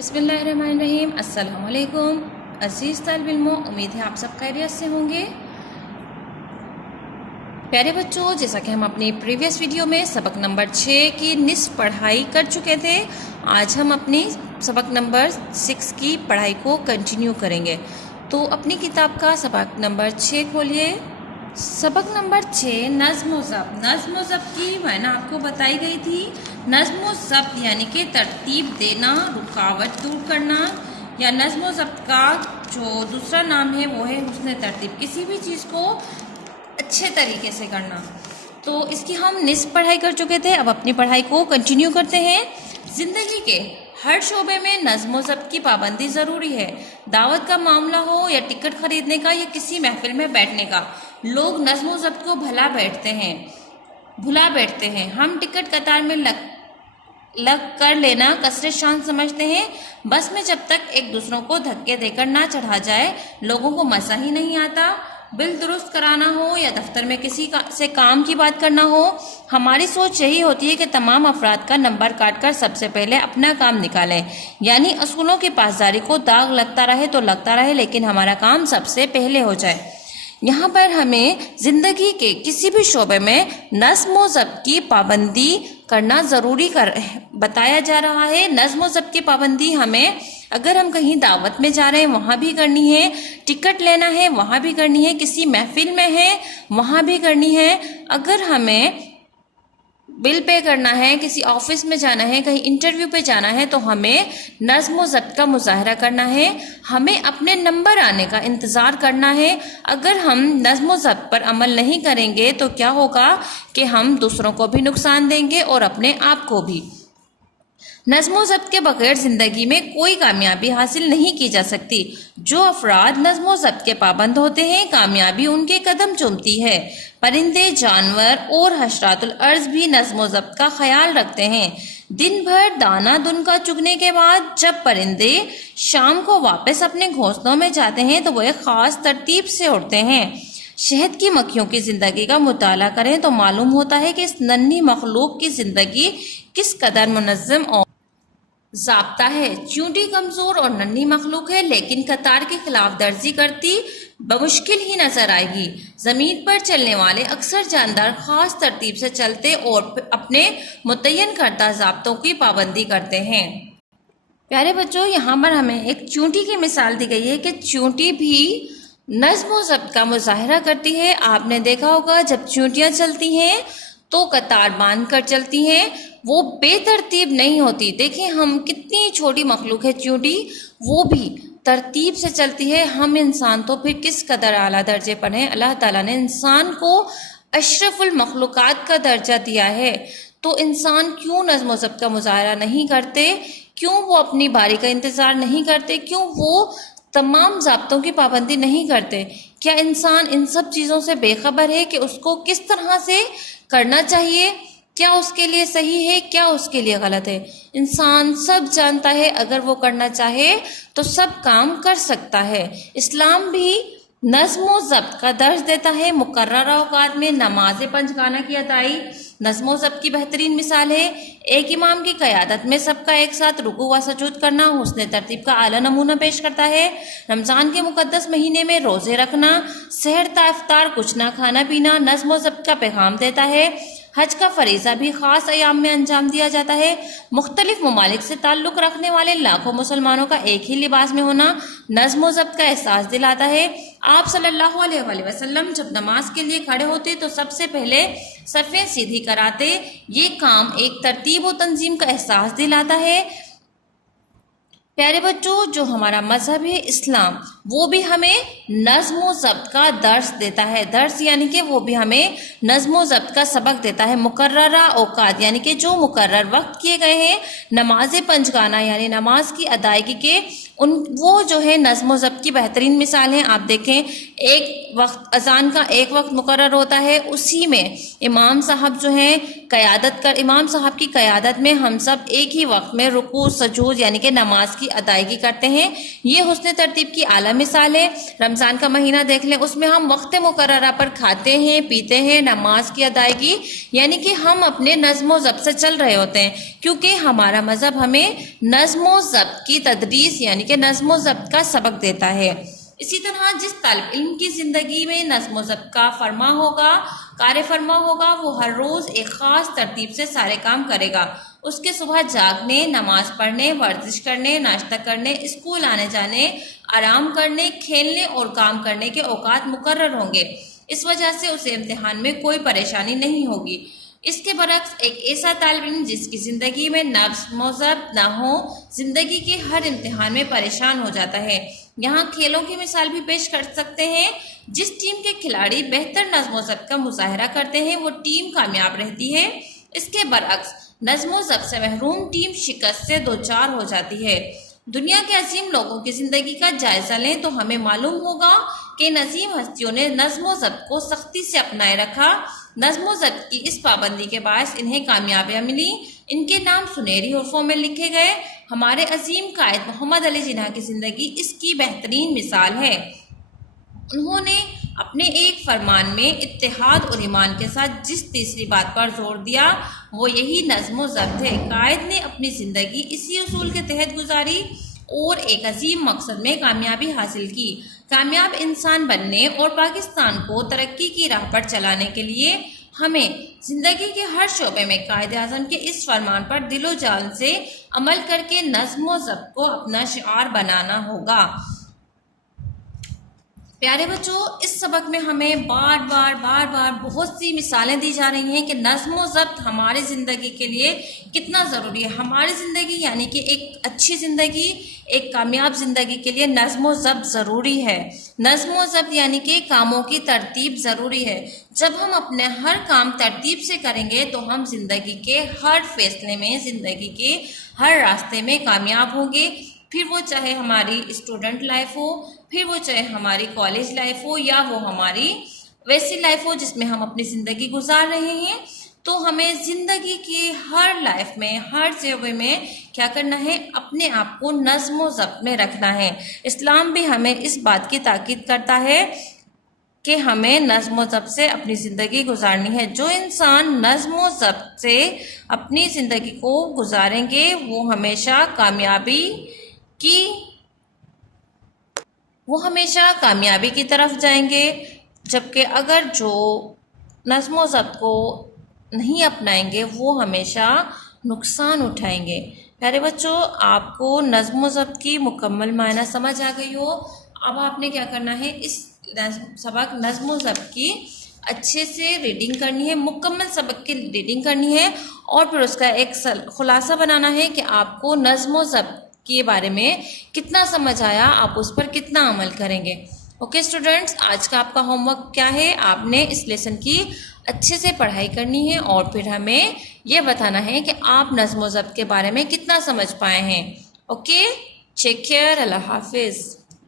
بسم اللہ الرحمن الرحیم۔ السلام علیکم عزیز طالب علموں، امید ہے آپ سب خیریت سے ہوں گے۔ پیارے بچوں، جیسا کہ ہم اپنی پریویس ویڈیو میں سبق نمبر 6 کی نصف پڑھائی کر چکے تھے، آج ہم اپنی سبق نمبر 6 کی پڑھائی کو کنٹینیو کریں گے۔ تو اپنی کتاب کا سبق نمبر 6 کھولیے۔ سبق نمبر 6 نظم و ضبط۔ نظم و ضبط کی معنی آپ کو بتائی گئی تھی۔ نظم و ضبط یعنی کہ ترتیب دینا، رکاوٹ دور کرنا، یا نظم و ضبط کا جو دوسرا نام ہے وہ ہے حسن ترتیب، کسی بھی چیز کو اچھے طریقے سے کرنا۔ تو اس کی ہم نصف پڑھائی کر چکے تھے، اب اپنی پڑھائی کو کنٹینیو کرتے ہیں۔ زندگی کے ہر شعبے میں نظم و ضبط کی پابندی ضروری ہے۔ دعوت کا معاملہ ہو یا ٹکٹ خریدنے کا یا کسی محفل میں بیٹھنے کا، لوگ نظم و ضبط کو بھلا بیٹھتے ہیں۔ ہم ٹکٹ قطار میں لگ کر لینا کثرت شان سمجھتے ہیں۔ بس میں جب تک ایک دوسروں کو دھکے دے کر نہ چڑھا جائے، لوگوں کو مزہ ہی نہیں آتا۔ بل درست کرانا ہو یا دفتر میں کسی سے کام کی بات کرنا ہو، ہماری سوچ یہی ہوتی ہے کہ تمام افراد کا نمبر کاٹ کر سب سے پہلے اپنا کام نکالیں، یعنی اصولوں کی پاسداری کو داغ لگتا رہے تو لگتا رہے، لیکن ہمارا کام سب سے پہلے ہو جائے۔ یہاں پر ہمیں زندگی کے کسی بھی شعبے میں نظم و ضبط کی پابندی کرنا ضروری بتایا جا رہا ہے۔ نظم و ضبط کی پابندی ہمیں اگر ہم کہیں دعوت میں جا رہے ہیں وہاں بھی کرنی ہے، ٹکٹ لینا ہے وہاں بھی کرنی ہے، کسی محفل میں ہے وہاں بھی کرنی ہے، اگر ہمیں بل پے کرنا ہے، کسی آفس میں جانا ہے، کہیں انٹرویو پہ جانا ہے، تو ہمیں نظم و ضبط کا مظاہرہ کرنا ہے، ہمیں اپنے نمبر آنے کا انتظار کرنا ہے۔ اگر ہم نظم و ضبط پر عمل نہیں کریں گے تو کیا ہوگا کہ ہم دوسروں کو بھی نقصان دیں گے اور اپنے آپ کو بھی۔ نظم و ضبط کے بغیر زندگی میں کوئی کامیابی حاصل نہیں کی جا سکتی۔ جو افراد نظم و ضبط کے پابند ہوتے ہیں، کامیابی ان کے قدم چومتی ہے۔ پرندے، جانور اور حشرات الارض بھی نظم و ضبط کا خیال رکھتے ہیں۔ دن بھر دانہ دن کا چگنے کے بعد جب پرندے شام کو واپس اپنے گھونسلوں میں جاتے ہیں تو وہ ایک خاص ترتیب سے اڑتے ہیں۔ شہد کی مکھیوں کی زندگی کا مطالعہ کریں تو معلوم ہوتا ہے کہ اس ننھی مخلوق کی زندگی کس قدر منظم اور ضابطہ ہے۔ چیونٹی کمزور اور ننھی مخلوق ہے، لیکن قطار کی خلاف ورزی کرتی بمشکل ہی نظر آئے گی۔ زمین پر چلنے والے اکثر جاندار خاص ترتیب سے چلتے اور اپنے متعین کردہ ضابطوں کی پابندی کرتے ہیں۔ پیارے بچوں، یہاں پر ہمیں ایک چیونٹی کی مثال دی گئی ہے کہ چیونٹی بھی نظم و ضبط کا مظاہرہ کرتی ہے۔ آپ نے دیکھا ہوگا جب چیونٹیاں چلتی ہیں تو قطار باندھ کر چلتی ہیں، وہ بے ترتیب نہیں ہوتی۔ دیکھیں ہم کتنی چھوٹی مخلوق ہے چیونٹی، وہ بھی ترتیب سے چلتی ہے۔ ہم انسان تو پھر کس قدر اعلیٰ درجے پر ہیں۔ اللہ تعالیٰ نے انسان کو اشرف المخلوقات کا درجہ دیا ہے، تو انسان کیوں نظم و ضبط کا مظاہرہ نہیں کرتے؟ کیوں وہ اپنی باری کا انتظار نہیں کرتے؟ کیوں وہ تمام ضابطوں کی پابندی نہیں کرتے؟ کیا انسان ان سب چیزوں سے بے خبر ہے کہ اس کو کس طرح سے کرنا چاہیے؟ کیا اس کے لیے صحیح ہے، کیا اس کے لیے غلط ہے؟ انسان سب جانتا ہے، اگر وہ کرنا چاہے تو سب کام کر سکتا ہے۔ اسلام بھی نظم و ضبط کا درس دیتا ہے۔ مقررہ اوقات میں نماز پنجگانہ کی ادائیگی نظم و ضبط کی بہترین مثال ہے۔ ایک امام کی قیادت میں سب کا ایک ساتھ رکوع و سجود کرنا حسن ترتیب کا اعلیٰ نمونہ پیش کرتا ہے۔ رمضان کے مقدس مہینے میں روزے رکھنا، سحر تا افطار کچھ نہ کھانا پینا نظم و ضبط کا پیغام دیتا ہے۔ حج کا فریضہ بھی خاص ایام میں انجام دیا جاتا ہے۔ مختلف ممالک سے تعلق رکھنے والے لاکھوں مسلمانوں کا ایک ہی لباس میں ہونا نظم و ضبط کا احساس دلاتا ہے۔ آپ صلی اللہ علیہ وآلہ وسلم جب نماز کے لیے کھڑے ہوتے تو سب سے پہلے صفیں سیدھی کراتے۔ یہ کام ایک ترتیب و تنظیم کا احساس دلاتا ہے۔ پیارے بچوں، جو ہمارا مذہب ہے اسلام، وہ بھی ہمیں نظم و ضبط کا درس دیتا ہے۔ درس یعنی کہ وہ بھی ہمیں نظم و ضبط کا سبق دیتا ہے۔ مقررہ اوقات یعنی کہ جو مقرر وقت کیے گئے ہیں، نماز پنجگانہ یعنی نماز کی ادائیگی کے وہ جو ہے نظم و ضبط کی بہترین مثال ہیں. آپ دیکھیں ایک وقت اذان کا ایک وقت مقرر ہوتا ہے، اسی میں امام صاحب جو ہیں امام صاحب کی قیادت میں ہم سب ایک ہی وقت میں رکوع سجود یعنی کہ نماز کی ادائیگی کرتے ہیں. یہ حسن ترتیب کی اعلیٰ مثال ہے. رمضان کا مہینہ دیکھ لیں، اس میں ہم وقت مقررہ پر کھاتے ہیں پیتے ہیں، نماز کی ادائیگی یعنی کہ ہم اپنے نظم و ضبط سے چل رہے ہوتے ہیں، کیونکہ ہمارا مذہب ہمیں نظم و ضبط کی تدریس یعنی کہ نظم و ضبط کا سبق دیتا ہے. اسی طرح جس طالب علم کی زندگی میں نظم و ضبط کا کار فرما ہوگا وہ ہر روز ایک خاص ترتیب سے سارے کام کرے گا. اس کے صبح جاگنے، نماز پڑھنے، ورزش کرنے، ناشتہ کرنے، اسکول آنے جانے، آرام کرنے، کھیلنے اور کام کرنے کے اوقات مقرر ہوں گے. اس وجہ سے اسے امتحان میں کوئی پریشانی نہیں ہوگی. اس کے برعکس ایک ایسا طالب علم جس کی زندگی میں نظم و ضبط نہ ہو، زندگی کے ہر امتحان میں پریشان ہو جاتا ہے. یہاں کھیلوں کی مثال بھی پیش کر سکتے ہیں. جس ٹیم کے کھلاڑی بہتر نظم و ضبط کا مظاہرہ کرتے ہیں وہ ٹیم کامیاب رہتی ہے. اس کے برعکس نظم و ضبط سے محروم ٹیم شکست سے دوچار ہو جاتی ہے. دنیا کے عظیم لوگوں کی زندگی کا جائزہ لیں تو ہمیں معلوم ہوگا کہ ان عظیم ہستیوں نے نظم و ضبط کو سختی سے اپنائے رکھا. نظم و ضبط کی اس پابندی کے باعث انہیں کامیابیاں ملی، ان کے نام سنہری حروفوں میں لکھے گئے. ہمارے عظیم قائد محمد علی جناح کی زندگی اس کی بہترین مثال ہے. انہوں نے اپنے ایک فرمان میں اتحاد اور ایمان کے ساتھ جس تیسری بات پر زور دیا وہ یہی نظم و ضبط ہے. قائد نے اپنی زندگی اسی اصول کے تحت گزاری اور ایک عظیم مقصد میں کامیابی حاصل کی. کامیاب انسان بننے اور پاکستان کو ترقی کی راہ پر چلانے کے لیے ہمیں زندگی کے ہر شعبے میں قائد اعظم کے اس فرمان پر دل و جان سے عمل کر کے نظم و ضبط کو اپنا شعار بنانا ہوگا. پیارے بچوں، اس سبق میں ہمیں بار بار بہت سی مثالیں دی جا رہی ہیں کہ نظم و ضبط ہماری زندگی کے لیے کتنا ضروری ہے. ہماری زندگی یعنی کہ ایک اچھی زندگی، ایک کامیاب زندگی کے لیے نظم و ضبط ضروری ہے. نظم و ضبط یعنی کہ کاموں کی ترتیب ضروری ہے. جب ہم اپنے ہر کام ترتیب سے کریں گے تو ہم زندگی کے ہر فیصلے میں، زندگی کے ہر راستے میں کامیاب ہوں گے. پھر وہ چاہے ہماری اسٹوڈنٹ لائف ہو، پھر وہ چاہے ہماری کالج لائف ہو، یا وہ ہماری ویسی لائف ہو جس میں ہم اپنی زندگی گزار رہے ہیں. تو ہمیں زندگی کی ہر لائف میں، ہر شعبے میں کیا کرنا ہے؟ اپنے آپ کو نظم و ضبط میں رکھنا ہے. اسلام بھی ہمیں اس بات کی تاکید کرتا ہے کہ ہمیں نظم و ضبط سے اپنی زندگی گزارنی ہے. جو انسان نظم و ضبط سے اپنی زندگی کو گزاریں گے وہ ہمیشہ کامیابی کی طرف جائیں گے. جبکہ اگر جو نظم و ضبط کو نہیں اپنائیں گے وہ ہمیشہ نقصان اٹھائیں گے. پیارے بچوں، آپ کو نظم و ضبط کی مکمل معنی سمجھ آ گئی ہو. اب آپ نے کیا کرنا ہے؟ اس سبق نظم و ضبط کی اچھے سے ریڈنگ کرنی ہے، مکمل سبق کی ریڈنگ کرنی ہے، اور پھر اس کا ایک خلاصہ بنانا ہے کہ آپ کو نظم و ضبط کے بارے میں کتنا سمجھ آیا، آپ اس پر کتنا عمل کریں گے. اوکے اسٹوڈنٹس، آج کا آپ کا ہوم ورک کیا ہے؟ آپ نے اس لیسن کی اچھے سے پڑھائی کرنی ہے اور پھر ہمیں یہ بتانا ہے کہ آپ نظم و ضبط کے بارے میں کتنا سمجھ پائے ہیں. اوکے، ٹیک کیئر، اللہ حافظ.